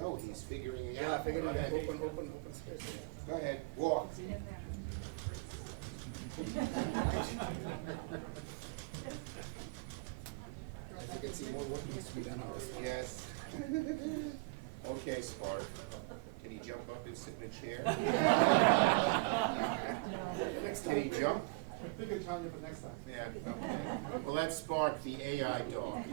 No, he's figuring it Yeah, I out. figured Go it ahead. out. Open space. Go ahead, walk. As you can see, more work needs to be done on this one. Yes. Okay, Spark. Can he jump up and sit in a chair? Next Can he jump? We can challenge you for next time. Yeah, okay. Well, that's Spark, the AI dog.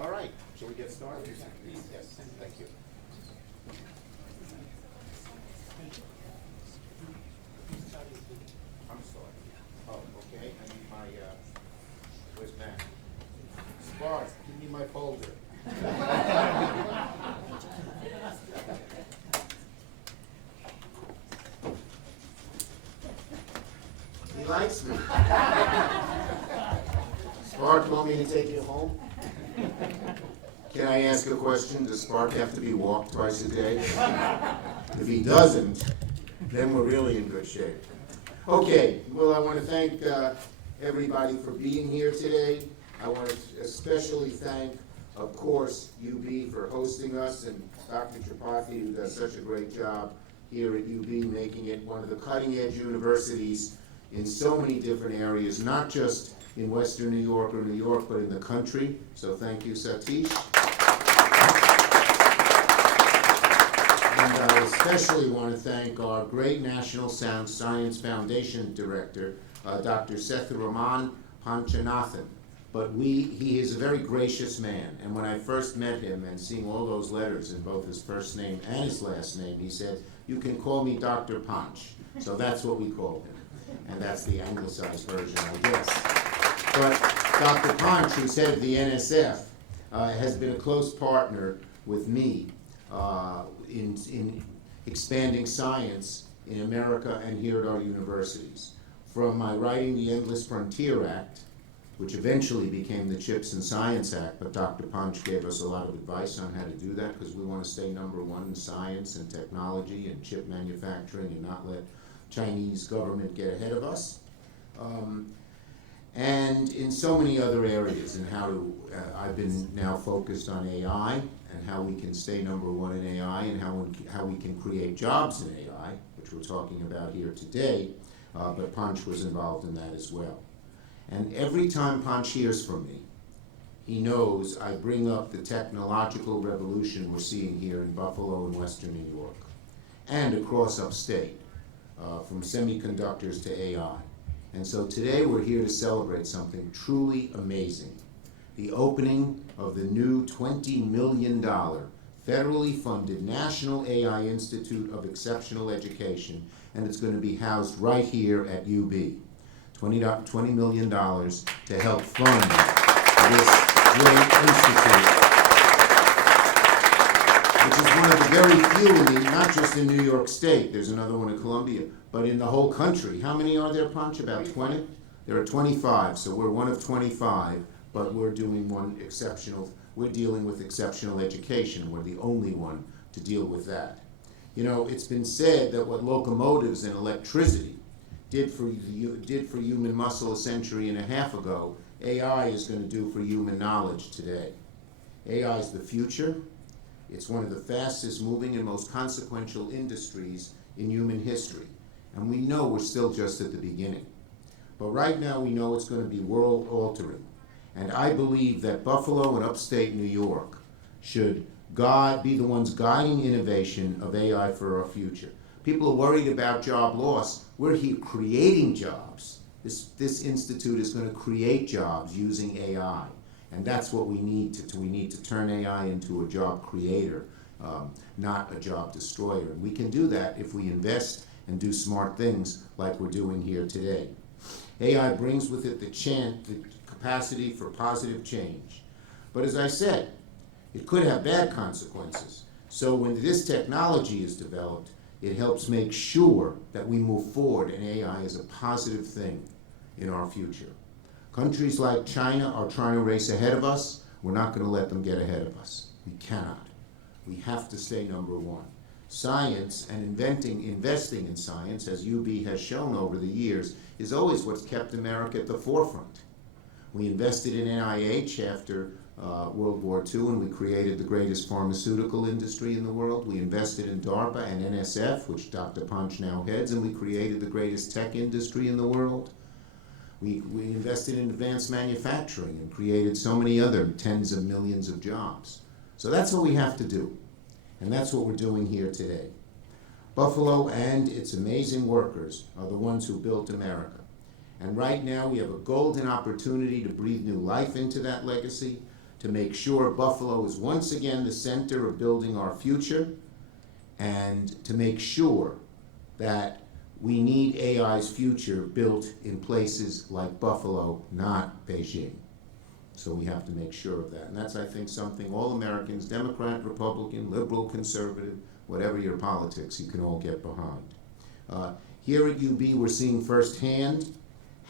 All right, shall we get started? Yes, thank you. I'm sorry. Oh, okay, I need my, where's Matt? Spark, give me my folder. He likes me. Spark, want me to take you home? Can I ask a question? Does Spark have to be walked twice a day? If he doesn't, then we're really in good shape. Okay, well, I want to thank everybody for being here today. I want to especially thank, of course, UB for hosting us, and Dr. Tripathi, who does such a great job here at UB, making it one of the cutting-edge universities in so many different areas, not just in Western New York or New York, but in the country. So thank you, Satish. And I especially want to thank our great National Sound Science Foundation Director, Dr. Sethuraman Panchanathan. But he is a very gracious man, and when I first met him and seeing all those letters in both his first name and his last name, he said, "You can call me Dr. Panch." So that's what we call him, and that's the anglicized version, I guess. But Dr. Panch, who's head of the NSF, has been a close partner with me in expanding science in America and here at our universities. From my writing the Endless Frontier Act, which eventually became the CHIPS and Science Act, but Dr. Punch gave us a lot of advice on how to do that, because we want to stay number one in science and technology and chip manufacturing and not let Chinese government get ahead of us. And in so many other areas, and how to, I've been now focused on AI and how we can stay number one in AI and how we can create jobs in AI, which we're talking about here today, but Punch was involved in that as well. And every time Punch hears from me, he knows I bring up the technological revolution we're seeing here in Buffalo and Western New York, and across upstate, from semiconductors to AI. And so today we're here to celebrate something truly amazing, the opening of the new $20 million federally funded National AI Institute of Exceptional Education, and it's going to be housed right here at UB. $20 million to help fund this great institute, which is one of the very few, not just in New York State, there's another one in Columbia, but in the whole country. How many are there, Punch? About 20? There are 25, so we're one of 25, but we're doing we're dealing with exceptional education. We're the only one to deal with that. You know, it's been said that what locomotives and electricity did for human muscle a century and a half ago, AI is going to do for human knowledge today. AI is the future. It's one of the fastest moving and most consequential industries in human history. And we know we're still just at the beginning. But right now we know it's going to be world altering. And I believe that Buffalo and upstate New York should be the ones guiding innovation of AI for our future. People are worried about job loss. We're here creating jobs. This institute is going to create jobs using AI. And that's what we need to do. We need to turn AI into a job creator, not a job destroyer. And we can do that if we invest and do smart things like we're doing here today. AI brings with it the capacity for positive change. But as I said, it could have bad consequences. So when this technology is developed, it helps make sure that we move forward, and AI is a positive thing in our future. Countries like China are trying to race ahead of us. We're not going to let them get ahead of us. We cannot. We have to stay number one. science and investing in science, as UB has shown over the years, is always what's kept America at the forefront. We invested in NIH after World War II, and we created the greatest pharmaceutical industry in the world. We invested in DARPA and NSF, which Dr. Punch now heads, and we created the greatest tech industry in the world. We invested in advanced manufacturing and created so many other tens of millions of jobs. So that's what we have to do, and that's what we're doing here today. Buffalo and its amazing workers are the ones who built America. And right now we have a golden opportunity to breathe new life into that legacy, to make sure Buffalo is once again the center of building our future, and to make sure that we need AI's future built in places like Buffalo, not Beijing. So we have to make sure of that. And that's, I think, something all Americans, Democrat, Republican, liberal, conservative, whatever your politics, you can all get behind. Here at UB, we're seeing firsthand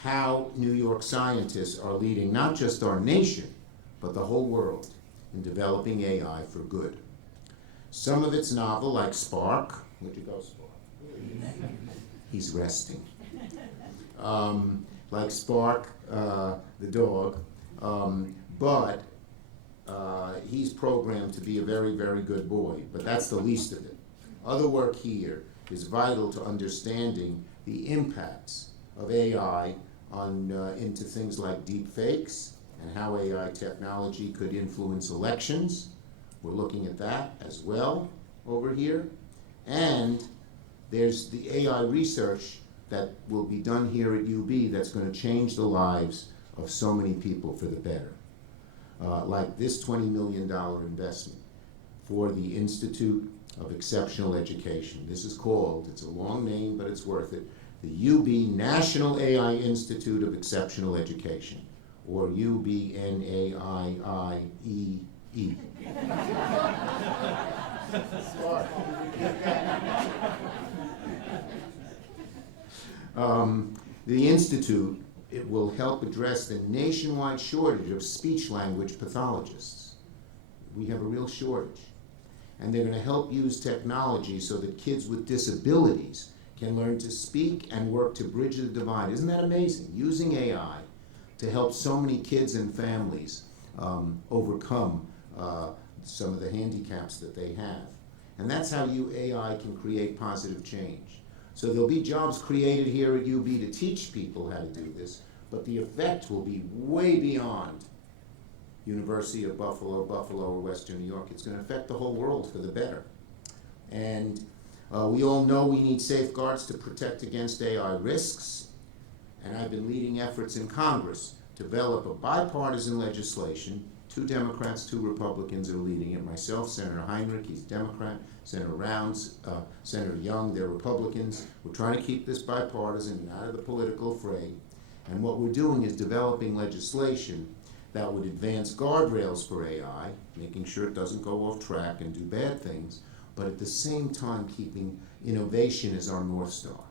how New York scientists are leading not just our nation, but the whole world in developing AI for good. Some of it's novel, like Spark. Where'd you go, Spark? He's resting. Like Spark, the dog, but he's programmed to be a very, very good boy, but that's the least of it. Other work here is vital to understanding the impacts of AI into things like deep fakes and how AI technology could influence elections. We're looking at that as well over here. And there's the AI research that will be done here at UB that's going to change the lives of so many people for the better. Like this $20 million investment for the Institute of Exceptional Education. This is called, it's a long name, but it's worth it, the UB National AI Institute of Exceptional Education, or UBNAIIEE. The Institute, it will help address the nationwide shortage of speech-language pathologists. We have a real shortage. And they're going to help use technology so that kids with disabilities can learn to speak and work to bridge the divide. Isn't that amazing? Using AI to help so many kids and families overcome some of the handicaps that they have. And that's how AI can create positive change. So there'll be jobs created here at UB to teach people how to do this, but the effect will be way beyond University of Buffalo, or Western New York. It's going to affect the whole world for the better. And we all know we need safeguards to protect against AI risks, and I've been leading efforts in Congress to develop a bipartisan legislation. 2 Democrats, 2 Republicans are leading it. Myself, Senator Heinrich, he's Democrat, Senator Rounds, Senator Young, they're Republicans. We're trying to keep this bipartisan and out of the political fray. And what we're doing is developing legislation that would advance guardrails for AI, making sure it doesn't go off track and do bad things, but at the same time keeping innovation as our North Star.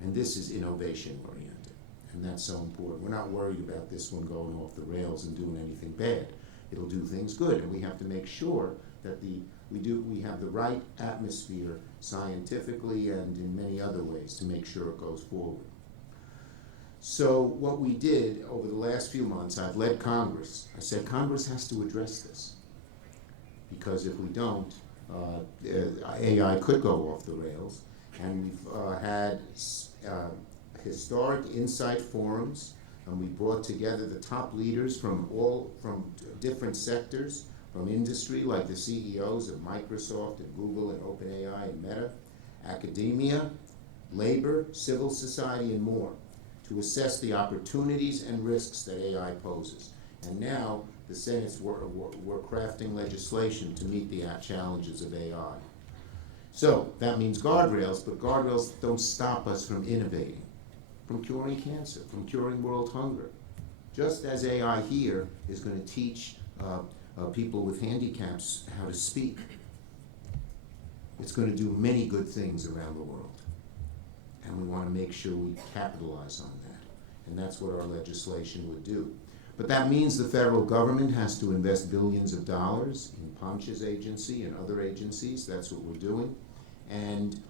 And this is innovation oriented, and that's so important. We're not worried about this one going off the rails and doing anything bad. It'll do things good, and we have to make sure that we have the right atmosphere scientifically and in many other ways to make sure it goes forward. So what we did over the last few months, I've led Congress. I said Congress has to address this, because if we don't, AI could go off the rails. And we've had historic insight forums, and we brought together the top leaders from different sectors, from industry like the CEOs of Microsoft and Google and OpenAI and Meta, academia, labor, civil society, and more, to assess the opportunities and risks that AI poses. And now the Senate's we're crafting legislation to meet the challenges of AI. So that means guardrails, but guardrails don't stop us from innovating, from curing cancer, from curing world hunger. Just as AI here is going to teach people with handicaps how to speak, it's going to do many good things around the world. And we want to make sure we capitalize on that. And that's what our legislation would do. But that means the federal government has to invest billions of dollars in Ponch's agency and other agencies. That's what we're doing. and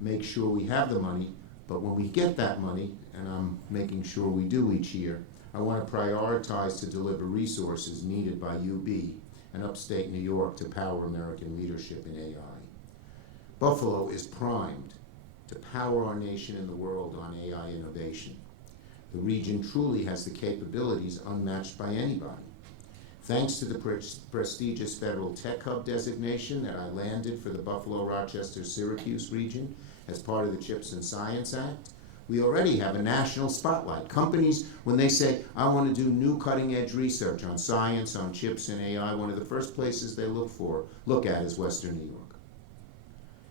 make sure we have the money. But when we get that money, and I'm making sure we do each year, I want to prioritize to deliver resources needed by UB and upstate New York to power American leadership in AI. Buffalo is primed to power our nation and the world on AI innovation. The region truly has the capabilities unmatched by anybody. Thanks to the prestigious Federal Tech Hub designation that I landed for the Buffalo, Rochester, Syracuse region as part of the CHIPS and Science Act, we already have a national spotlight. Companies, when they say, I want to do new cutting-edge research on science, on chips and AI, one of the first places they look at is Western New York.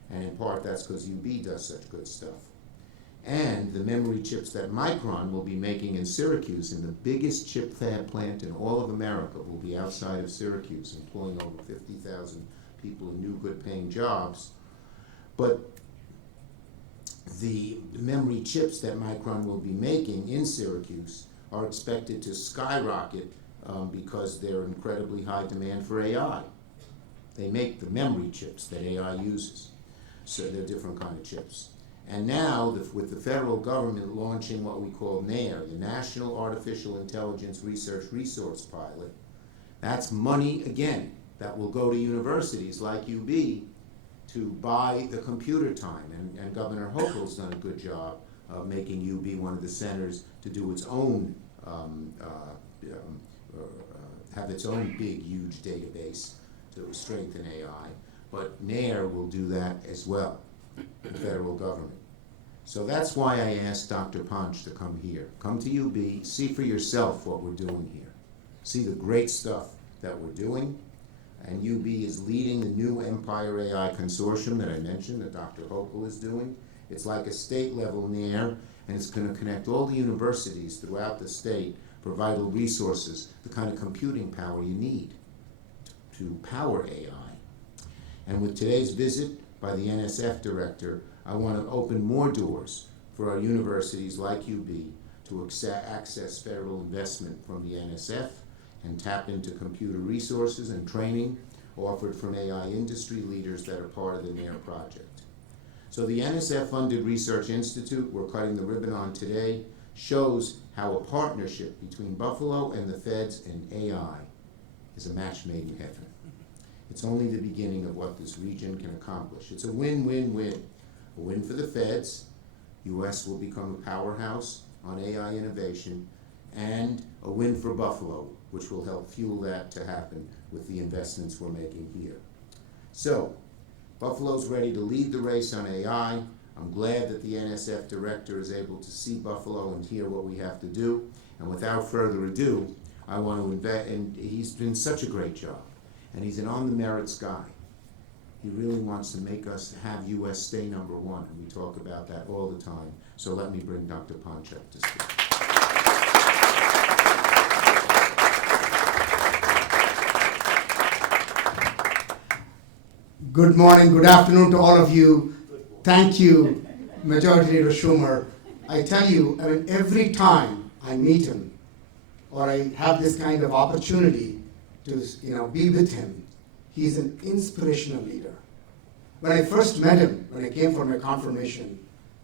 And in part, that's because UB does such good stuff. And the memory chips that Micron will be making in Syracuse, and the biggest chip fab plant in all of America, will be outside of Syracuse, employing over 50,000 people in new good-paying jobs. But the memory chips that Micron will be making in Syracuse are expected to skyrocket because they're incredibly high demand for AI. They make the memory chips that AI uses. So they're different kind of chips. And now, with the federal government launching what we call NAIR, the National Artificial Intelligence Research Resource Pilot, that's money, again, that will go to universities like UB to buy the computer time. And Governor Hochul's done a good job of making UB one of the centers to do its own, have its own big, huge database to strengthen AI. But NAIR will do that as well, the federal government. So that's why I asked Dr. Ponch to come here. Come to UB, see for yourself what we're doing here. See the great stuff that we're doing. And UB is leading the new Empire AI Consortium that I mentioned that Dr. Hochul is doing. It's like a state-level NAIR, and it's going to connect all the universities throughout the state for vital resources, the kind of computing power you need to power AI. And with today's visit by the NSF director, I want to open more doors for our universities like UB to access federal investment from the NSF and tap into computer resources and training offered from AI industry leaders that are part of the NAIR project. So the NSF-funded Research Institute we're cutting the ribbon on today shows how a partnership between Buffalo and the feds and AI is a match made in heaven. It's only the beginning of what this region can accomplish. It's a win-win-win. A win for the feds, US will become a powerhouse on AI innovation, and a win for Buffalo, which will help fuel that to happen with the investments we're making here. So, Buffalo's ready to lead the race on AI. I'm glad that the NSF director is able to see Buffalo and hear what we have to do. And without further ado, I want to invest, and he's been such a great job. And he's an on-the-merits guy. He really wants to make us have US stay number one, and we talk about that all the time. So let me bring Dr. Ponch up to speak. Good morning, good afternoon to all of you. Thank you, Majority Leader Schumer. I tell you, I mean, every time I meet him or I have this kind of opportunity to be with him, he's an inspirational leader. When I first met him, when I came for my confirmation,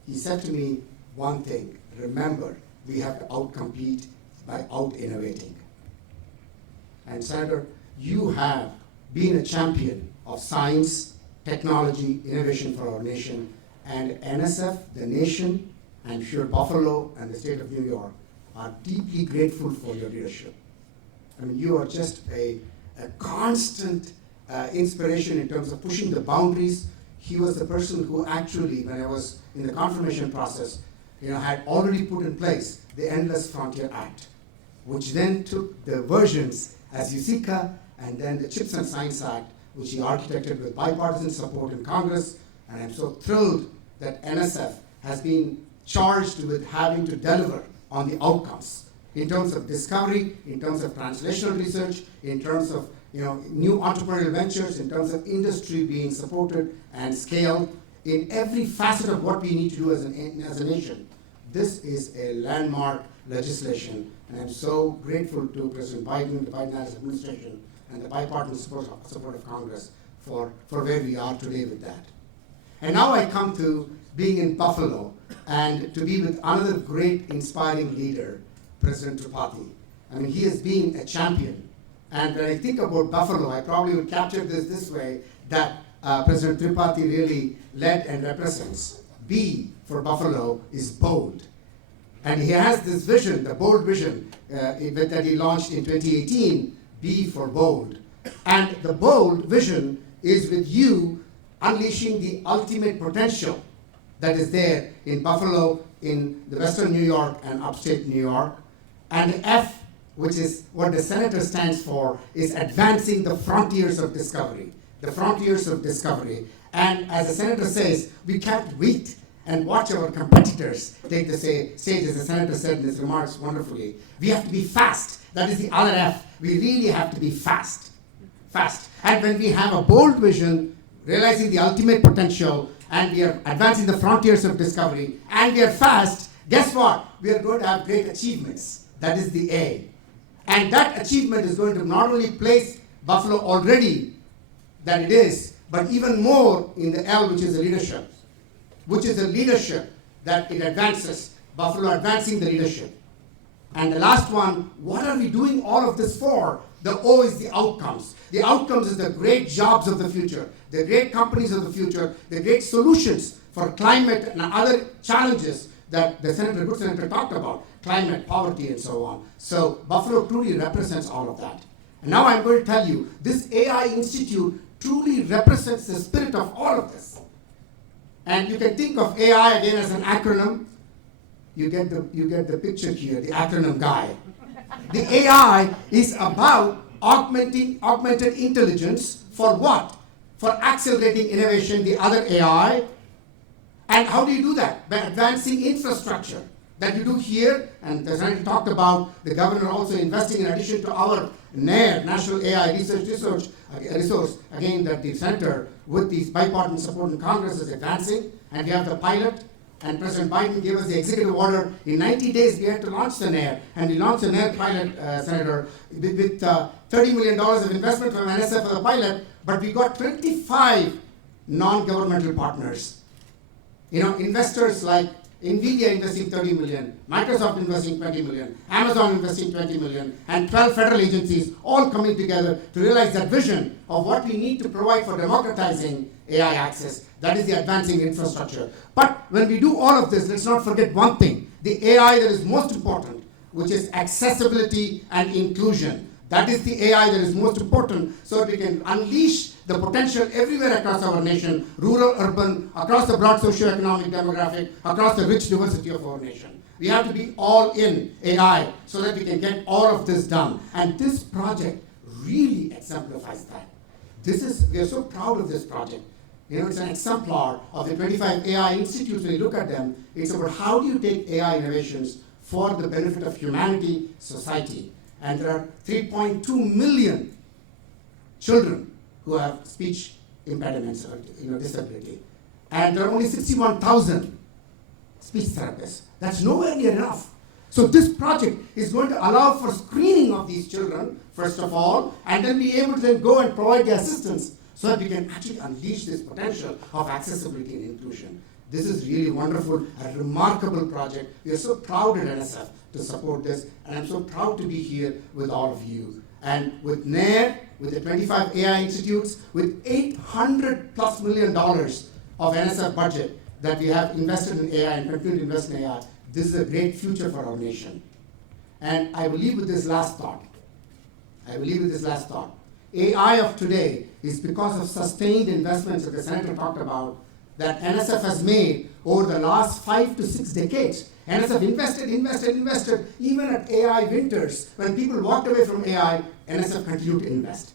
he said to me one thing: remember, we have to outcompete by out-innovating. And Senator, you have been a champion of science, technology, innovation for our nation, and NSF, the nation, I'm sure Buffalo and the state of New York are deeply grateful for your leadership. I mean, you are just a constant inspiration in terms of pushing the boundaries. He was the person who actually, when I was in the confirmation process, had already put in place the Endless Frontier Act, which then took the versions as USICA and then the CHIPS and Science Act, which he architected with bipartisan support in Congress. And I'm so thrilled that NSF has been charged with having to deliver on the outcomes in terms of discovery, in terms of translational research, in terms of new entrepreneurial ventures, in terms of industry being supported and scaled, in every facet of what we need to do as a nation. This is a landmark legislation, and I'm so grateful to President Biden, the Biden administration, and the bipartisan support of Congress for where we are today with that. And now I come to being in Buffalo and to be with another great inspiring leader, President Tripathi. I mean, he has been a champion. And when I think about Buffalo, I probably would capture this way, that President Tripathi really led and represents. B for Buffalo is bold. And he has this vision, the bold vision that he launched in 2018, B for bold. And the bold vision is with you unleashing the ultimate potential that is there in Buffalo, in the Western New York and upstate New York. And F, which is what the senator stands for, is advancing the frontiers of discovery. The frontiers of discovery. And as the senator says, we can't wait and watch our competitors take the stage, as the senator said in his remarks wonderfully. We have to be fast. That is the other F. We really have to be fast. Fast. And when we have a bold vision, realizing the ultimate potential, and we are advancing the frontiers of discovery, and we are fast, guess what? We are going to have great achievements. That is the A. And that achievement is going to not only place Buffalo already that it is, but even more in the L, which is the leadership. Which is the leadership that it advances. Buffalo advancing the leadership. And the last one, what are we doing all of this for? The O is the outcomes. The outcomes is the great jobs of the future, the great companies of the future, the great solutions for climate and other challenges that the good senator talked about, climate, poverty, and so on. So Buffalo truly represents all of that. And now I'm going to tell you, this AI Institute truly represents the spirit of all of this. And you can think of AI again as an acronym. You get the picture here, the acronym guy. The AI is about augmented intelligence for what? For accelerating innovation, the other AI. And how do you do that? By advancing infrastructure that you do here, and the senator talked about the governor also investing in addition to our NARE, National AI Resource, again that the center with these bipartisan support in Congress is advancing, and we have the pilot, and President Biden gave us the executive order. In 90 days we had to launch the NARE, and we launched the NARE pilot, Senator, with $30 million of investment from NSF for the pilot, but we got 25 non-governmental partners. You know, investors like NVIDIA investing $30 million, Microsoft investing $20 million, Amazon investing $20 million, and 12 federal agencies all coming together to realize that vision of what we need to provide for democratizing AI access. That is the advancing infrastructure. But when we do all of this, let's not forget one thing, the AI that is most important, which is accessibility and inclusion. That is the AI that is most important, so that we can unleash the potential everywhere across our nation, rural, urban, across the broad socioeconomic demographic, across the rich diversity of our nation. We have to be all in AI so that we can get all of this done. And this project really exemplifies that. We are so proud of this project. You know, it's an exemplar of the 25 AI institutes. When you look at them, it's about how do you take AI innovations for the benefit of humanity, society. And there are 3.2 million children who have speech impediments or disability. And there are only 61,000 speech therapists. That's nowhere near enough. So this project is going to allow for screening of these children, first of all, and then be able to then go and provide the assistance so that we can actually unleash this potential of accessibility and inclusion. This is really wonderful, a remarkable project. We are so proud at NSF to support this, and I'm so proud to be here with all of you. And with NARE, with the 25 AI institutes, with $800+ million of NSF budget that we have invested in AI and continue to invest in AI, this is a great future for our nation. And I will leave with this last thought. AI of today is because of sustained investments that the senator talked about that NSF has made over the last 5 to 6 decades. NSF invested, even at AI winters. When people walked away from AI, NSF continued to invest.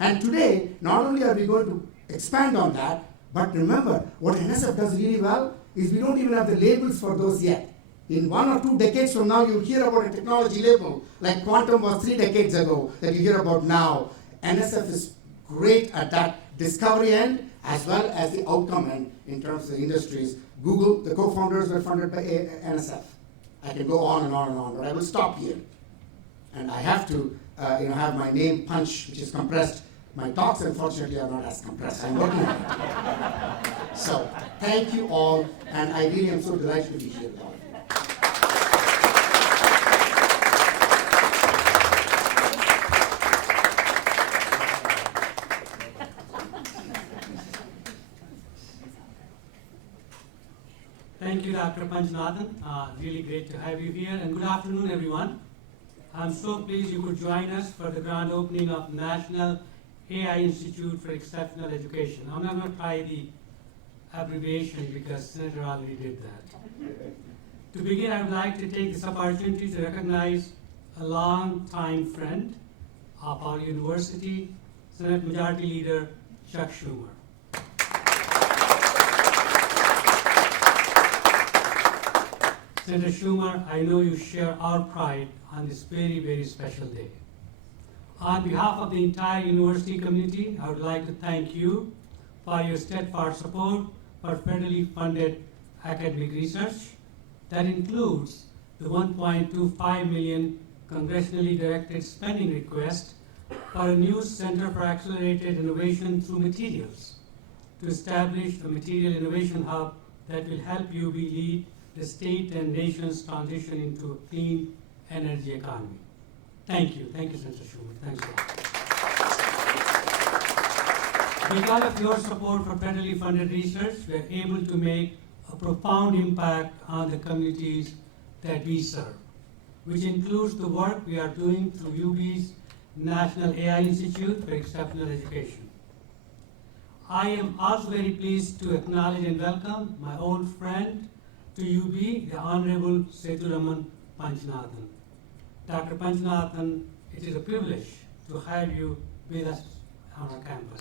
And today, not only are we going to expand on that, but remember, what NSF does really well is we don't even have the labels for those yet. In 1 or 2 decades from now, you'll hear about a technology label, like quantum was 3 decades ago, that you hear about now. NSF is great at that discovery end, as well as the outcome end in terms of the industries. Google, the co-founders were funded by NSF. I can go on and on and on, but I will stop here. And I have to have my name Punch, which is compressed My talks, unfortunately, are not as compressed. I'm working on it. So, thank you all, and I really am so delighted to be here with all of you. Thank you, Dr. Panjanathan. Really great to have you here, and good afternoon, everyone. I'm so pleased you could join us for the grand opening of National AI Institute for Exceptional Education. I'm not going to try the abbreviation because Senator already did that. To begin, I would like to take this opportunity to recognize a long-time friend of our university, Senate Majority Leader Chuck Schumer. Senator Schumer, I know you share our pride on this very, very special day. On behalf of the entire university community, I would like to thank you for your steadfast support for federally funded academic research. That includes the $1.25 million congressionally directed spending request for a new Center for Accelerated Innovation through Materials to establish a material innovation hub that will help UB lead the state and nation's transition into a clean energy economy. Thank you, Senator Schumer. Thanks a lot. Because of your support for federally funded research, we are able to make a profound impact on the communities that we serve, which includes the work we are doing through UB's National AI Institute for Exceptional Education. I am also very pleased to acknowledge and welcome my old friend to UB, the Honorable Sethuraman Panjanathan. Dr. Panjanathan, it is a privilege to have you with us on our campus.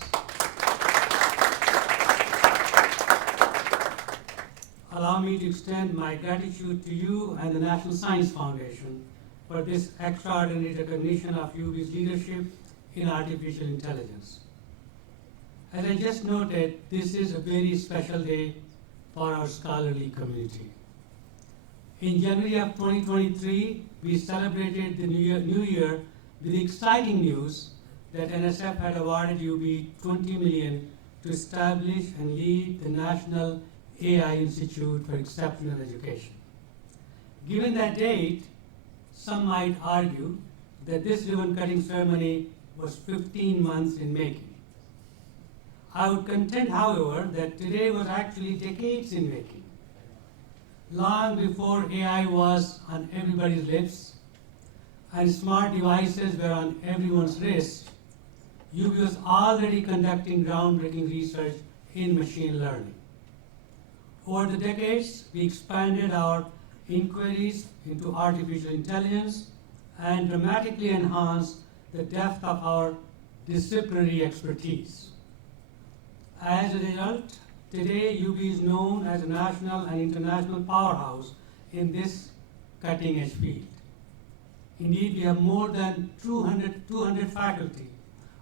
Allow me to extend my gratitude to you and the National Science Foundation for this extraordinary recognition of UB's leadership in artificial intelligence. As I just noted, this is a very special day for our scholarly community. In January of 2023, we celebrated the new year with the exciting news that NSF had awarded UB $20 million to establish and lead the National AI Institute for Exceptional Education. Given that date, some might argue that this ribbon-cutting ceremony was 15 months in making. I would contend, however, that today was actually decades in making. Long before AI was on everybody's lips and smart devices were on everyone's wrist, UB was already conducting groundbreaking research in machine learning. Over the decades, we expanded our inquiries into artificial intelligence and dramatically enhanced the depth of our disciplinary expertise. As a result, today UB is known as a national and international powerhouse in this cutting-edge field. Indeed, we have more than 200 faculty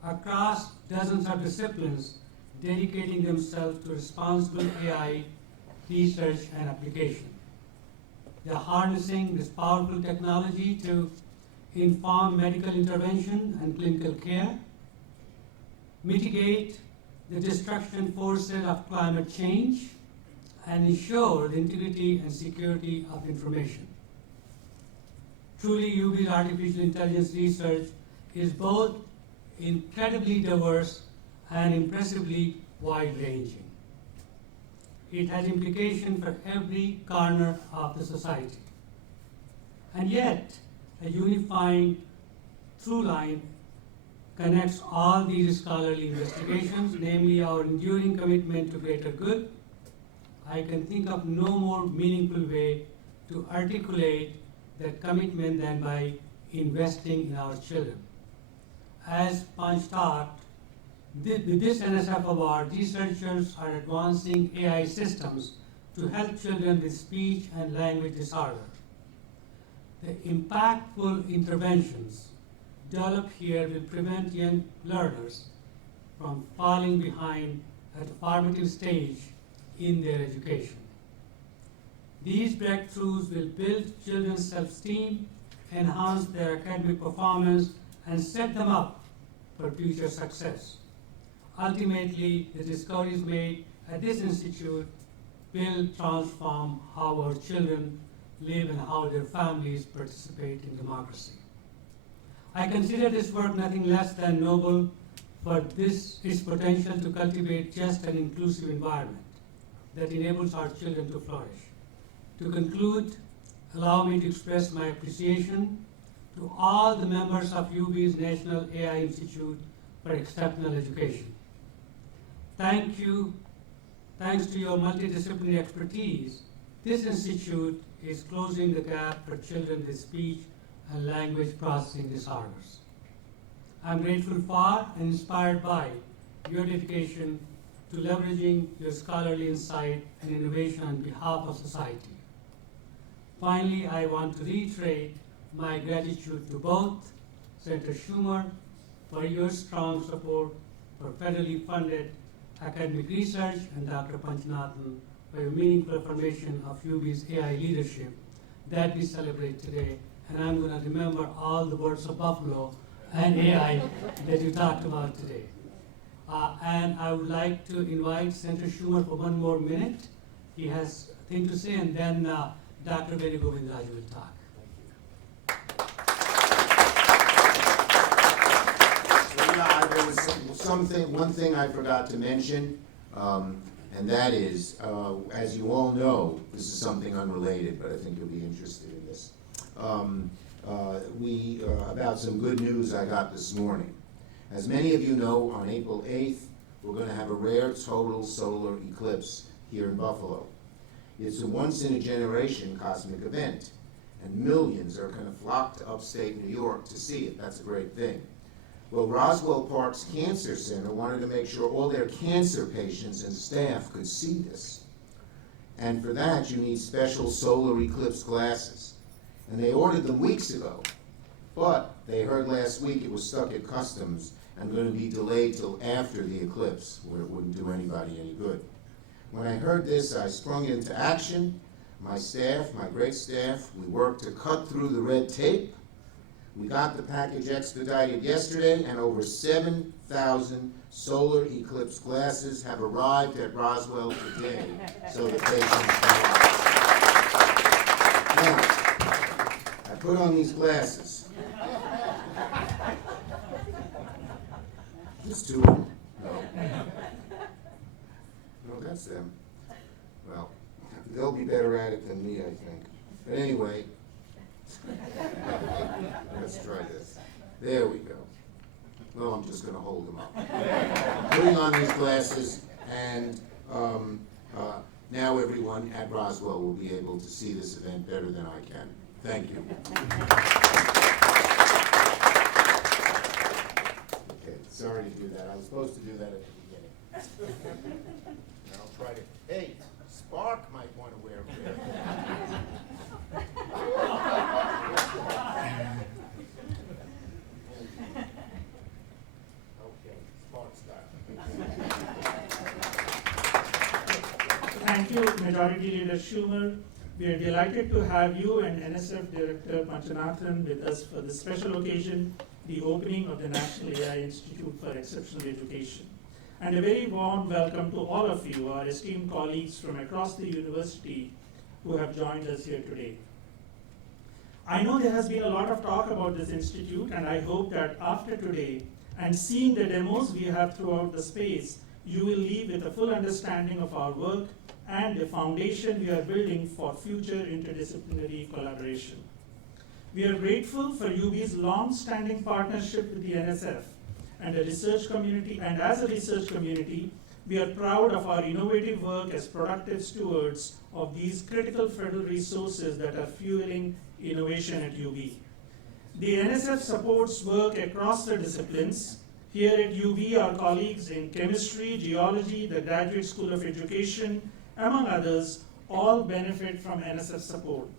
across dozens of disciplines dedicating themselves to responsible AI research and application. They are harnessing this powerful technology to inform medical intervention and clinical care, mitigate the destruction forces of climate change, and ensure the integrity and security of information. Truly, UB's artificial intelligence research is both incredibly diverse and impressively wide-ranging. It has implications for every corner of the society. And yet, a unifying through line connects all these scholarly investigations, namely our enduring commitment to greater good. I can think of no more meaningful way to articulate that commitment than by investing in our children. As Panch talked, with this NSF award, researchers are advancing AI systems to help children with speech and language disorder. The impactful interventions developed here will prevent young learners from falling behind at a formative stage in their education. These breakthroughs will build children's self-esteem, enhance their academic performance, and set them up for future success. Ultimately, the discoveries made at this institute will transform how our children live and how their families participate in democracy. I consider this work nothing less than noble, for this is potential to cultivate just an inclusive environment that enables our children to flourish. To conclude, allow me to express my appreciation to all the members of UB's National AI Institute for Exceptional Education. Thank you. Thanks to your multidisciplinary expertise, this institute is closing the gap for children with speech and language processing disorders. I'm grateful for and inspired by your dedication to leveraging your scholarly insight and innovation on behalf of society. Finally, I want to reiterate my gratitude to both Senator Schumer for your strong support for federally funded academic research and Dr. Panchanathan for your meaningful affirmation of UB's AI leadership that we celebrate today. And I'm going to remember all the words of Buffalo and AI that you talked about today. And I would like to invite Senator Schumer for one more minute. He has a thing to say, and then Dr. Venu Govindarajan will talk. There was one thing I forgot to mention, and that is, as you all know, this is something unrelated, but I think you'll be interested in this. About some good news I got this morning. As many of you know, on April 8th, we're going to have a rare total solar eclipse here in Buffalo. It's a once-in-a-generation cosmic event, and millions are going to flock to upstate New York to see it. That's a great thing. Well, Roswell Park's Cancer Center wanted to make sure all their cancer patients and staff could see this. And for that, you need special solar eclipse glasses. And they ordered them weeks ago, but they heard last week it was stuck at customs and going to be delayed till after the eclipse, where it wouldn't do anybody any good. When I heard this, I sprung into action. My staff, my great staff, we worked to cut through the red tape. We got the package expedited yesterday, and over 7,000 solar eclipse glasses have arrived at Roswell today, so the patients can watch. Now, I put on these glasses. Just two of them. No, that's them. Well, they'll be better at it than me, I think. But anyway, let's try this. There we go. Well, I'm just going to hold them up. Putting on these glasses, and now everyone at Roswell will be able to see this event better than I can. Thank you. Okay, sorry to do that. I was supposed to do that at the beginning. And I'll try to, hey, Spark might want to wear red. Okay, Spark style. Thank you, Majority Leader Schumer. We are delighted to have you and NSF Director Panchanathan with us for this special occasion, the opening of the National AI Institute for Exceptional Education. And a very warm welcome to all of you, our esteemed colleagues from across the university who have joined us here today. I know there has been a lot of talk about this institute, and I hope that after today and seeing the demos we have throughout the space, you will leave with a full understanding of our work and the foundation we are building for future interdisciplinary collaboration. We are grateful for UB's long-standing partnership with the NSF and the research community, and as a research community, we are proud of our innovative work as productive stewards of these critical federal resources that are fueling innovation at UB. The NSF supports work across the disciplines. Here at UB, our colleagues in chemistry, geology, the Graduate School of Education, among others, all benefit from NSF support.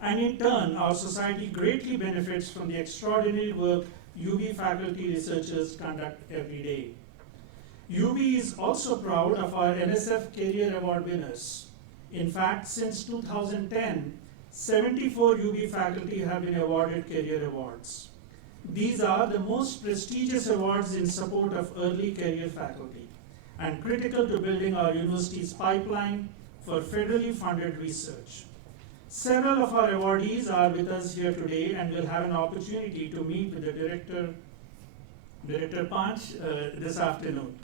And in turn, our society greatly benefits from the extraordinary work UB faculty researchers conduct every day. UB is also proud of our NSF Career Award winners. In fact, since 2010, 74 UB faculty have been awarded career awards. These are the most prestigious awards in support of early career faculty and critical to building our university's pipeline for federally funded research. Several of our awardees are with us here today and will have an opportunity to meet with the Director Panch this afternoon.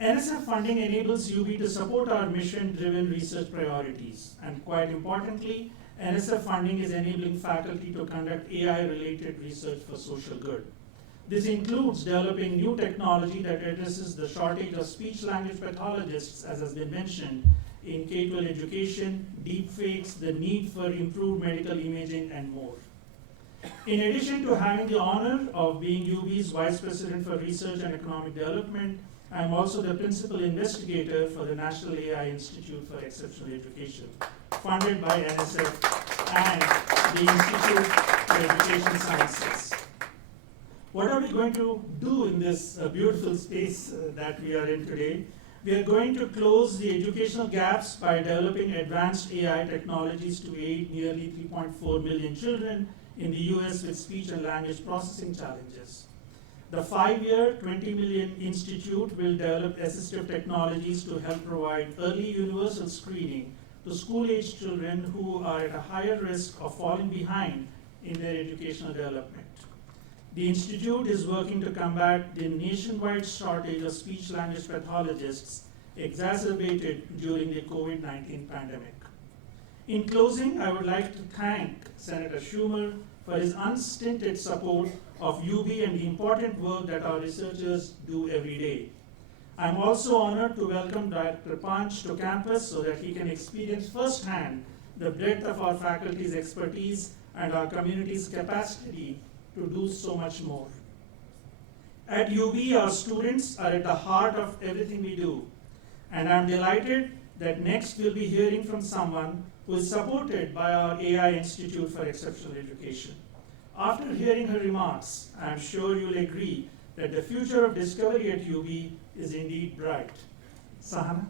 NSF funding enables UB to support our mission-driven research priorities, and quite importantly, NSF funding is enabling faculty to conduct AI-related research for social good. This includes developing new technology that addresses the shortage of speech-language pathologists, as has been mentioned, in K-12 education, deepfakes, the need for improved medical imaging, and more. In addition to having the honor of being UB's Vice President for Research and Economic Development, I am also the Principal Investigator for the National AI Institute for Exceptional Education, funded by NSF and the Institute for Education Sciences. What are we going to do in this beautiful space that we are in today? We are going to close the educational gaps by developing advanced AI technologies to aid nearly 3.4 million children in the US with speech and language processing challenges. The 5-year, $20 million institute will develop assistive technologies to help provide early universal screening to school-age children who are at a higher risk of falling behind in their educational development. The institute is working to combat the nationwide shortage of speech-language pathologists exacerbated during the COVID-19 pandemic. In closing, I would like to thank Senator Schumer for his unstinted support of UB and the important work that our researchers do every day. I'm also honored to welcome Dr. Panch to campus so that he can experience firsthand the breadth of our faculty's expertise and our community's capacity to do so much more. At UB, our students are at the heart of everything we do, and I'm delighted that next we'll be hearing from someone who is supported by our AI Institute for Exceptional Education. After hearing her remarks, I'm sure you'll agree that the future of discovery at UB is indeed bright. Sahana?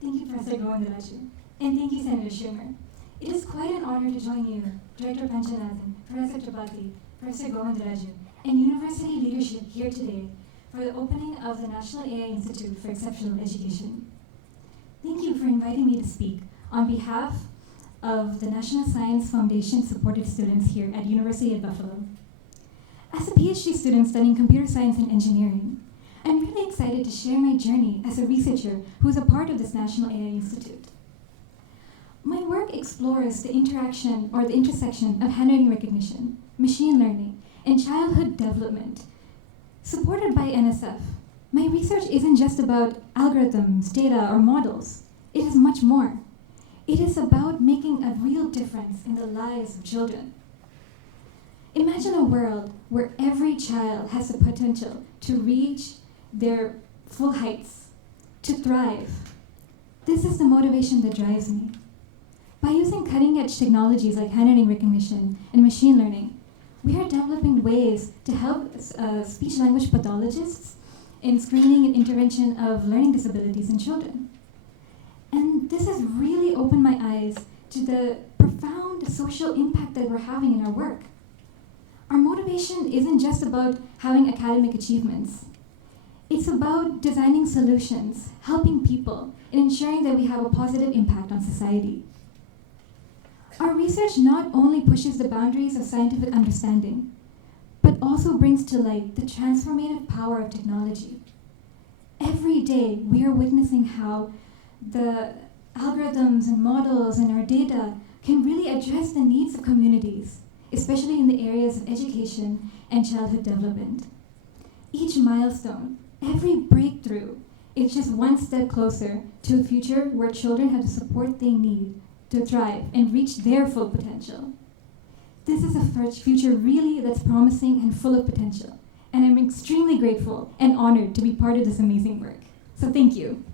Thank you, Professor Govindaraju, and thank you, Senator Schumer. It is quite an honor to join you, Director Panchanathan, Professor Tripathi, Professor Govindaraju, and university leadership here today for the opening of the National AI Institute for Exceptional Education. Thank you for inviting me to speak on behalf of the National Science Foundation supported students here at University of Buffalo. As a PhD student studying computer science and engineering, I'm really excited to share my journey as a researcher who is a part of this National AI Institute. My work explores the interaction or the intersection of handwriting recognition, machine learning, and childhood development. Supported by NSF, my research isn't just about algorithms, data, or models. It is much more. It is about making a real difference in the lives of children. Imagine a world where every child has the potential to reach their full heights, to thrive. This is the motivation that drives me. By using cutting-edge technologies like handwriting recognition and machine learning, we are developing ways to help speech-language pathologists in screening and intervention of learning disabilities in children. And this has really opened my eyes to the profound social impact that we're having in our work. Our motivation isn't just about having academic achievements. It's about designing solutions, helping people, and ensuring that we have a positive impact on society. Our research not only pushes the boundaries of scientific understanding, but also brings to light the transformative power of technology. Every day, we are witnessing how the algorithms and models and our data can really address the needs of communities, especially in the areas of education and childhood development. Each milestone, every breakthrough, is just one step closer to a future where children have the support they need to thrive and reach their full potential. This is a future really that's promising and full of potential, and I'm extremely grateful and honored to be part of this amazing work. So thank you.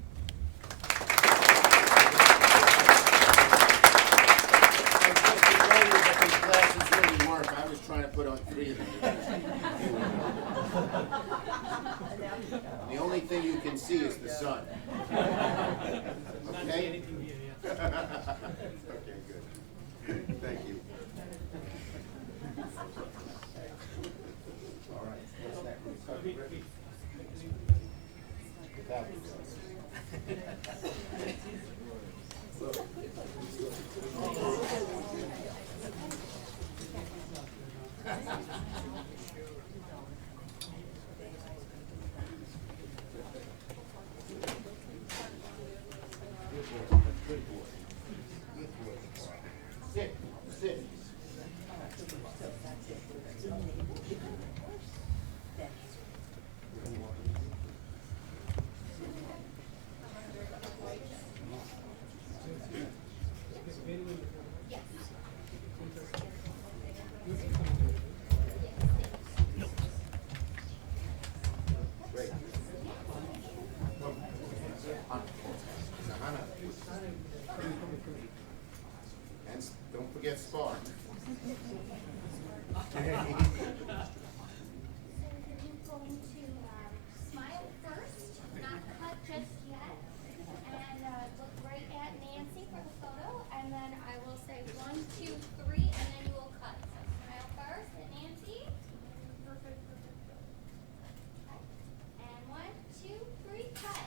I was trying to put on 3 of them. The only thing you can see is is the sun. Okay? Okay, good. Thank you. All right, what's next? Ricky? Sit, sit. Great. Hannah. And don't forget spar. So you're going to smile first, not cut just yet, and look right at Nancy for the photo, and then I will say 1, 2, 3, and then you will cut. So smile first at Nancy. Perfect, perfect, perfect. And 1, 2, 3, cut.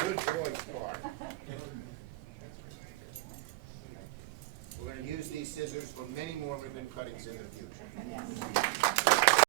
Good boy, Spar. We're going to use these scissors for many more ribbon cuttings in the future.